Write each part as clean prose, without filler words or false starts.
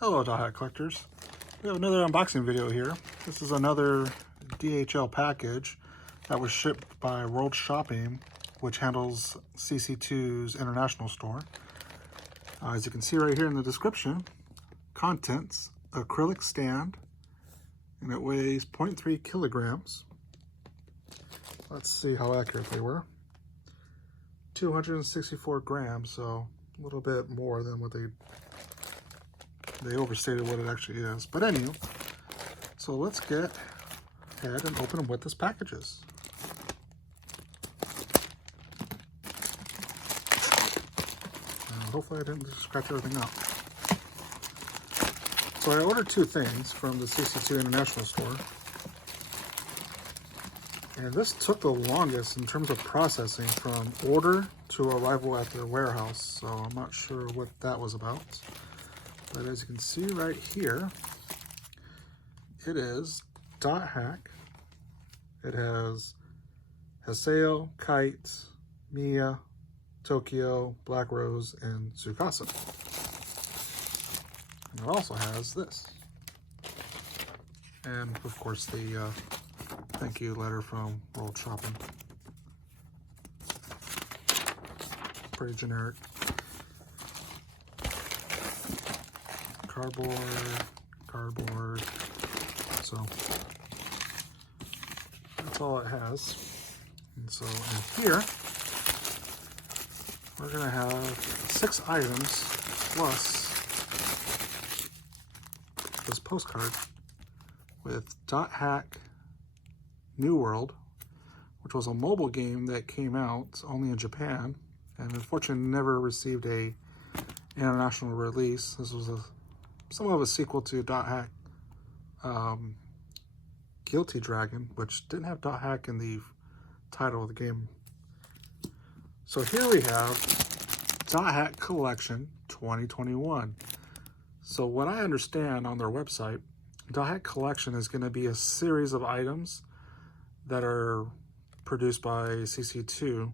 Hello, Dot Hat collectors. We have another unboxing video here. This is another DHL package that was shipped by World Shopping, which handles CC2's international store. As you can see right here in the description, contents, acrylic stand, and it weighs 0.3 kilograms. Let's see how accurate they were. 264 grams, so a little bit more than what they overstated what it actually is. But anyway, so let's get ahead and open what this package is. Hopefully I didn't scratch everything up. So I ordered two things from the CC2 International store. And this took the longest in terms of processing from order to arrival at their warehouse. So I'm not sure what that was about. But as you can see right here, it is Dot Hack. It has Haseo, Kite, Mia, Tokyo, Black Rose, and Tsukasa. And it also has this. And of course the thank you letter from World Shopping. Pretty generic. Cardboard. So that's all it has. And so in here, we're gonna have 6 items plus this postcard with Dot Hack New World, which was a mobile game that came out only in Japan and unfortunately never received a international release. This was somewhat of a sequel to Dot Hack Guilty Dragon, which didn't have Dot Hack in the title of the game. So here we have Dot Hack Collection 2021. So what I understand on their website, Dot Hack Collection is going to be a series of items that are produced by CC2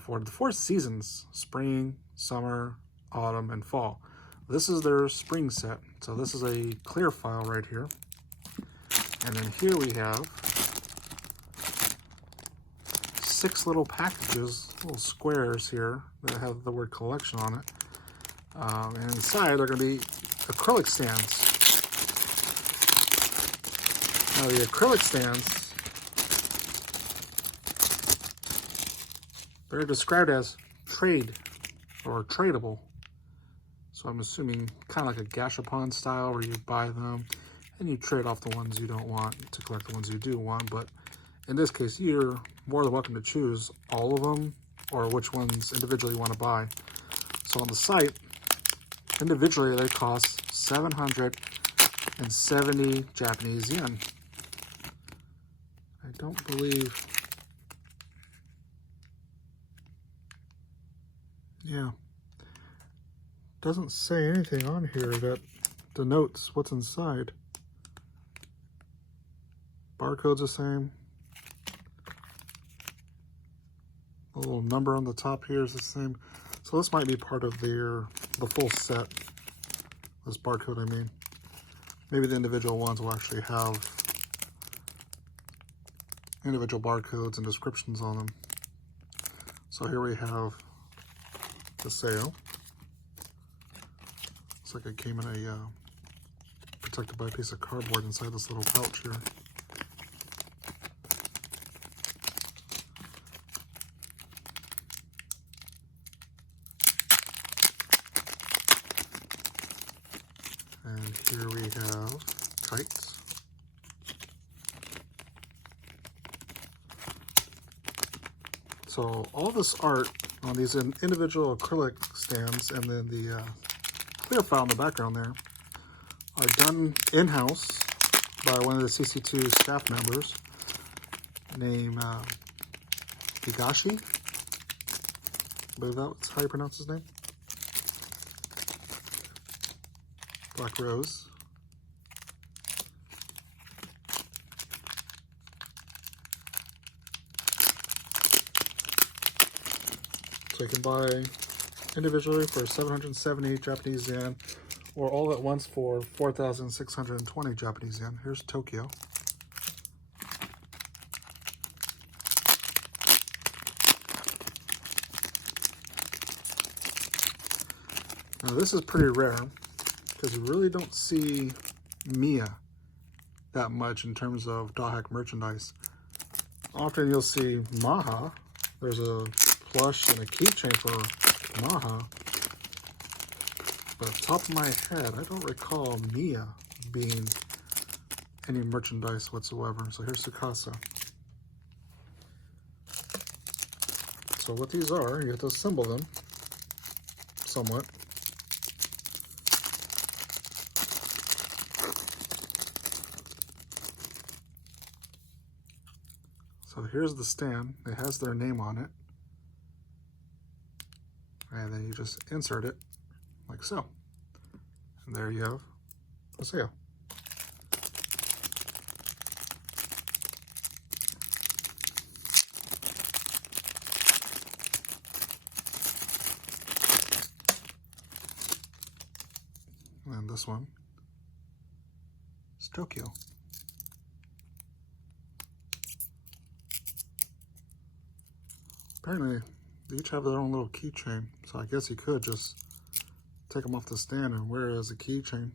for the 4 seasons: spring, summer, autumn, and fall. This is their spring set. So this is a clear file right here. And then here we have 6 little packages, little squares here that have the word collection on it. And inside are going to be acrylic stands. Now the acrylic stands, they're described as trade or tradable. So I'm assuming kind of like a Gashapon style where you buy them and you trade off the ones you don't want to collect the ones you do want. But in this case, you're more than welcome to choose all of them or which ones individually you want to buy. So on the site, individually they cost 770 Japanese yen. I don't believe, doesn't say anything on here that denotes what's inside. Barcode's the same. The little number on the top here is the same. So this might be part of the full set. This barcode, I mean. Maybe the individual ones will actually have individual barcodes and descriptions on them. So here we have the sale. Looks like it came in a protected by a piece of cardboard inside this little pouch here. And here we have kites. So all this art on these individual acrylic stands and then the clear file in the background there are done in-house by one of the CC2 staff members named Higashi. I believe that's how you pronounce his name. Black Rose. So you can buy individually for 770 Japanese yen, or all at once for 4,620 Japanese yen. Here's Tokyo. Now this is pretty rare because you really don't see Mia that much in terms of Dot Hack merchandise. Often you'll see Maha. There's a plush and a keychain for Maha. But off the top of my head, I don't recall Mia being any merchandise whatsoever. So here's Tsukasa. So what these are, you have to assemble them somewhat. So here's the stand. It has their name on it. And then you just insert it like so. And there you have a sale. And this one is Tokyo. Apparently, they each have their own little keychain, so I guess you could just take them off the stand and wear it as a keychain.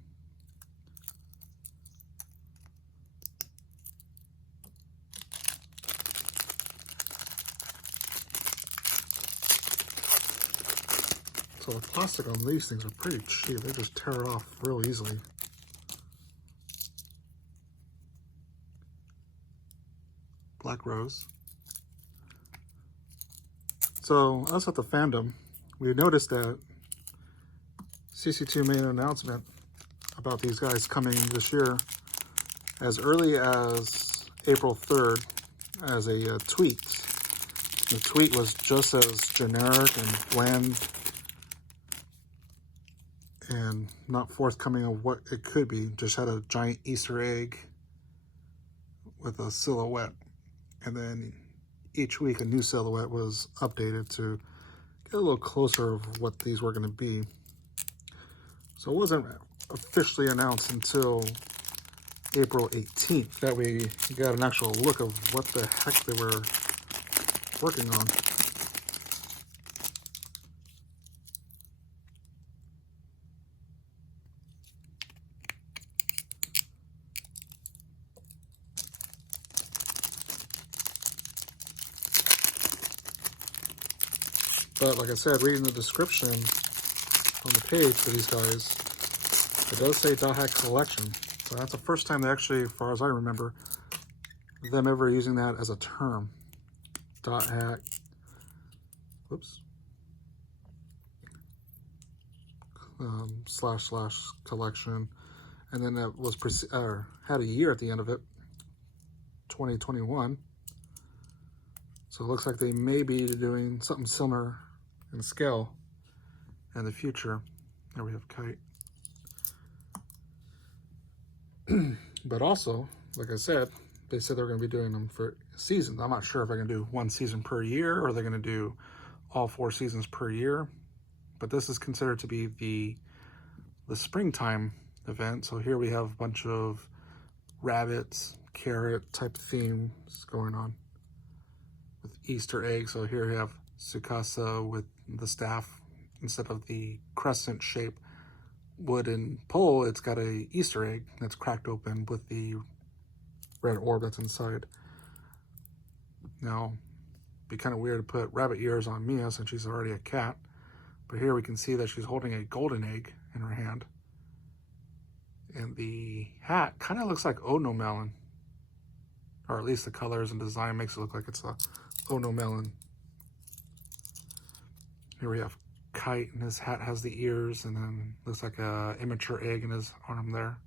So the plastic on these things are pretty cheap. They just tear it off real easily. Black Rose. So us at the fandom, we noticed that CC2 made an announcement about these guys coming this year as early as April 3rd as a tweet. The tweet was just as generic and bland and not forthcoming of what it could be. Just had a giant Easter egg with a silhouette. And then each week a new silhouette was updated to get a little closer of what these were going to be. So it wasn't officially announced until April 18th that we got an actual look of what the heck they were working on. But like I said, reading the description on the page for these guys, it does say Dot Hack Collection. So that's the first time they actually, as far as I remember, them ever using that as a term. Dot Hack, whoops, / collection. And then that was had a year at the end of it, 2021. So it looks like they may be doing something similar in scale in the future. There we have Kite. But also, like I said, they said they're going to be doing them for seasons. I'm not sure if they're going to do one season per year or they're going to do all 4 seasons per year. But this is considered to be the springtime event. So here we have a bunch of rabbits, carrot type themes going on with Easter eggs. So here we have Tsukasa with the staff instead of the crescent shape wooden pole. It's got a Easter egg that's cracked open with the red orb that's inside. Now, it'd be kind of weird to put rabbit ears on Mia since she's already a cat. But here we can see that she's holding a golden egg in her hand. And the hat kind of looks like Ono Melon. Or at least the colors and design makes it look like it's a Ono Melon. Here we have Kite, and his hat has the ears, and then looks like a immature egg in his arm there.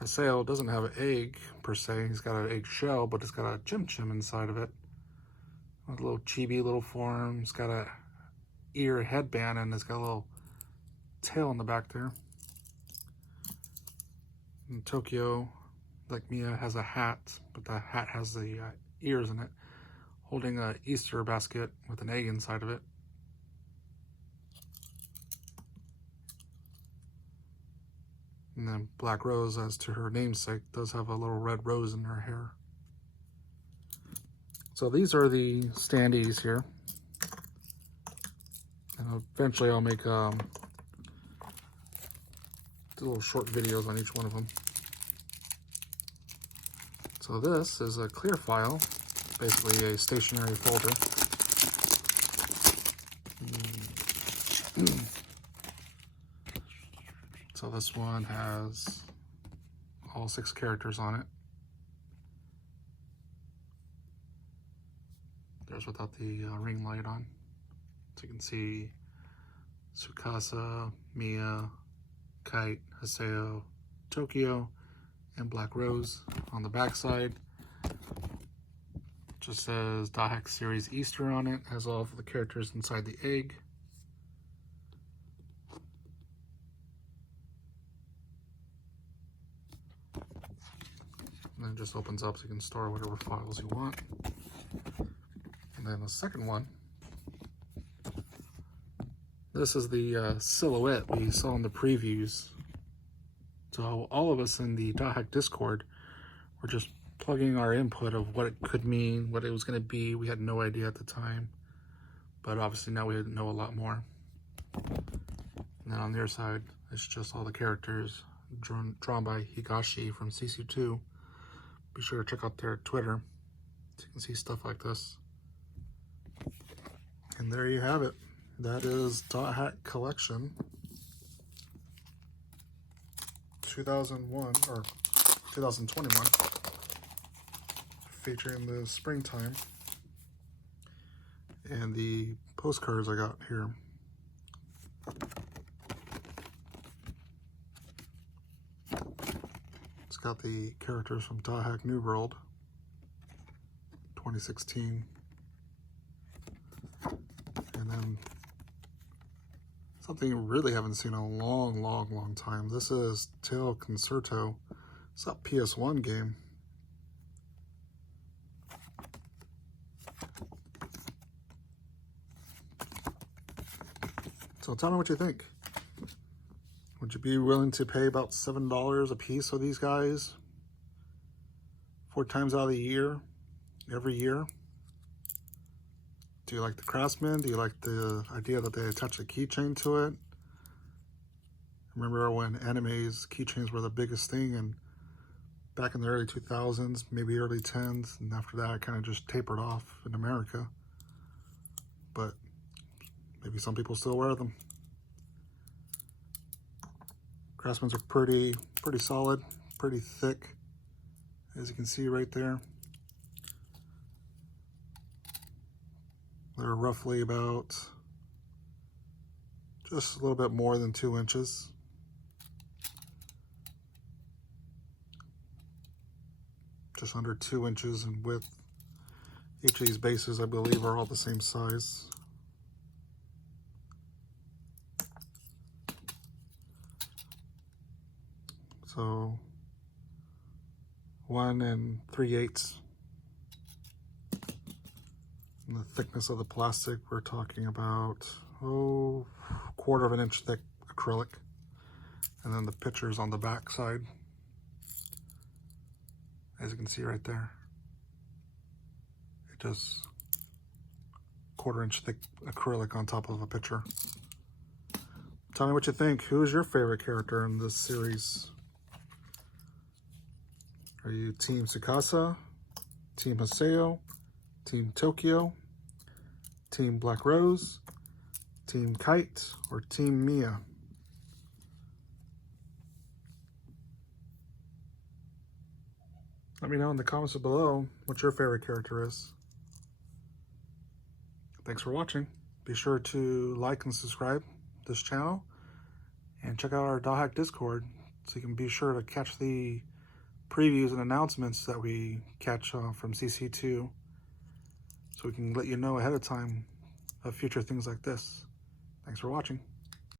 Haseo doesn't have an egg per se. He's got an egg shell, but it's got a Chim Chim inside of it. A little chibi little form. It's got a ear headband, and it's got a little tail in the back there. And Tokyo, like Mia, has a hat, but the hat has the ears in it, holding an Easter basket with an egg inside of it. And then Black Rose, as to her namesake, does have a little red rose in her hair. So these are the standees here. And eventually I'll make little short videos on each one of them. So this is a clear file, basically a stationary folder. So this one has all 6 characters on it. There's without the ring light on. So you can see Tsukasa, Mia, Kite, Haseo, Tokyo, and Black Rose. On the back side, just says Dot Hack Series Easter on it. Has all of the characters inside the egg. And then it just opens up so you can store whatever files you want. And then the second one, this is the silhouette we saw in the previews. So all of us in the Dot Hack Discord were just plugging our input of what it could mean, what it was going to be. We had no idea at the time, but obviously now we know a lot more. And then on their side, it's just all the characters drawn by Higashi from CC2. Be sure to check out their Twitter so you can see stuff like this. And there you have it. That is Dot Hack Collection 2001 or 2021, featuring the springtime and the postcards I got here. It's got the characters from Dot Hack New World 2016. And then something you really haven't seen in a long time. This is Tail Concerto. It's a PS1 game. So tell me what you think. Would you be willing to pay about $7 a piece for these guys 4 times out of the year, every year? Do you like the Craftsman? Do you like the idea that they attach a keychain to it? Remember when animes, keychains were the biggest thing, and back in the early 2000s, maybe early 10s, and after that it kind of just tapered off in America. But maybe some people still wear them. Craftsmans are pretty solid, pretty thick, as you can see right there. They're roughly about just a little bit more than 2 inches. Just under 2 inches in width. Each of these bases, I believe, are all the same size. So 1 3/8. And the thickness of the plastic, we're talking about, 1/4 of an inch thick acrylic. And then the pictures on the back side, as you can see right there. It just 1/4 inch thick acrylic on top of a picture. Tell me what you think. Who is your favorite character in this series? Are you Team Tsukasa, Team Haseo, Team Tokyo, Team Black Rose, Team Kite, or Team Mia? Let me know in the comments below what your favorite character is. Thanks for watching. Be sure to like and subscribe to this channel, and check out our Dot Hack Discord so you can be sure to catch the previews and announcements that we catch from CC2, so we can let you know ahead of time of future things like this. Thanks for watching.